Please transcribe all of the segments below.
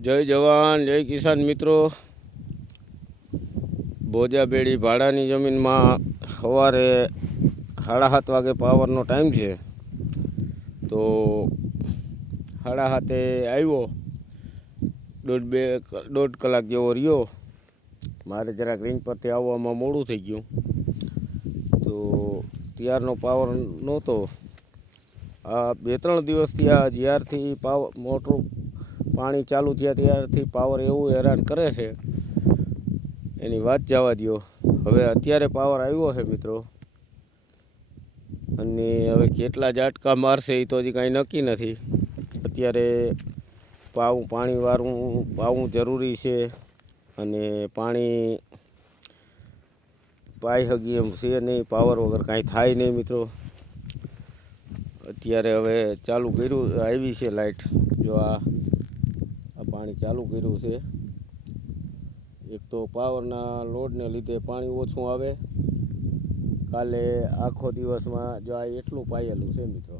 જય જવાન, જય કિસાન મિત્રો. બોજાબેડી ભાડાની જમીનમાં સવારે સાડા સાત વાગે પાવરનો ટાઈમ છે. તો સાડા સાતે આવ્યો. દોઢ બે, દોઢ કલાક જેવો રહ્યો. મારે જરાક રિંગ પરથી આવવામાં મોડું થઈ ગયું. તો ત્યારનો પાવર નહોતો. આ બે ત્રણ દિવસથી આ જ્યારથી પાવર મોટર પાણી ચાલુ થયા ત્યારથી પાવર એવું હેરાન કરે છે. એની વાત જવા દ્યો. હવે અત્યારે પાવર આવ્યો છે મિત્રો. અને હવે કેટલા ઝાટકા મારશે એ તો હજી કાંઈ નક્કી નથી. અત્યારે પાવું, પાણી વારવું પાવું જરૂરી છે. અને પાણી પાઈ હગી એમ છે નહીં, પાવર વગર કાંઈ થાય નહીં મિત્રો. અત્યારે હવે ચાલુ કર્યું, આવી છે લાઈટ. જો આ પાણી ચાલુ કર્યું છે. એક તો પાવરના લોડને લીધે પાણી ઓછું આવે. કાલે આખો દિવસમાં જો આ એટલું પાયેલું છે મિત્રો.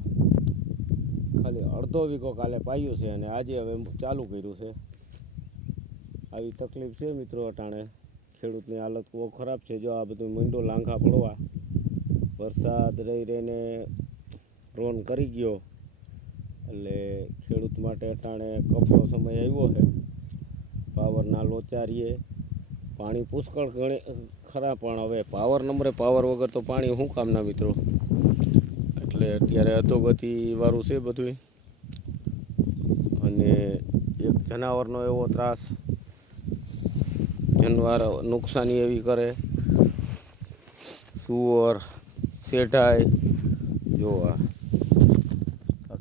ખાલી અડધો વીઘો કાલે પાયું છે અને આજે હવે ચાલુ કર્યું છે. આવી તકલીફ છે મિત્રો અટાણે. ખેડૂતની હાલત બહુ ખરાબ છે. જો આ બધું મીંડો લાંઘા પડવા, વરસાદ રહી રહીને રોન કરી ગયો. એટલે ખેડૂત માટે અટાણે કફરો સમય આવ્યો છે. પાવરના લોચારીએ પાણી પુષ્કળ ગણે, ખરા, પણ હવે પાવર નંબરે પાવર વગર તો પાણી શું કામના મિત્રો? એટલે અત્યારે અધોગતિ વાળું છે બધું અને એક જનાવરનો એવો ત્રાસ જનવાર નુકસાની એવી કરે. સુવર શેઢાઈ જોવા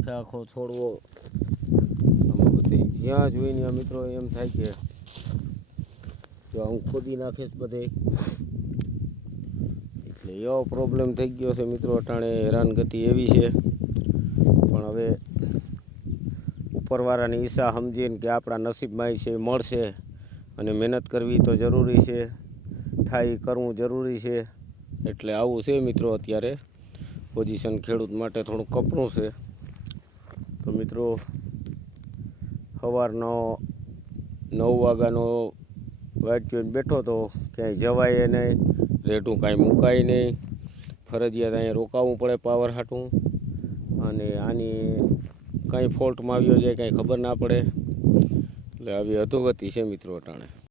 આખે આખો છોડવો. આમાં બધી જ્યાં જોઈને આ મિત્રો એમ થાય કે જો હું ખોદી નાખીશ બધે. એટલે એવો પ્રોબ્લેમ થઈ ગયો છે મિત્રો, અટાણે હેરાનગતિ એવી છે. પણ હવે ઉપરવાળાની ઈચ્છા સમજીને કે આપણા નસીબમાં છે મળશે. અને મહેનત કરવી તો જરૂરી છે. થાય કરવું જરૂરી છે. એટલે આવું છે મિત્રો અત્યારે. પોઝિશન ખેડૂત માટે થોડું કપરું છે. તો મિત્રો, સવારનો નવ વાગ્યાનો વાઇટ જોઈને બેઠો તો ક્યાંય જવાય નહીં, રેટું કાંઈ મુકાય નહીં. ફરજિયાત અહીંયા રોકાવું પડે પાવર હાટું. અને આની કાંઈ ફોલ્ટમાં આવ્યો છે કાંઈ ખબર ના પડે. એટલે આવી અધોગતિ છે મિત્રો અટાણે.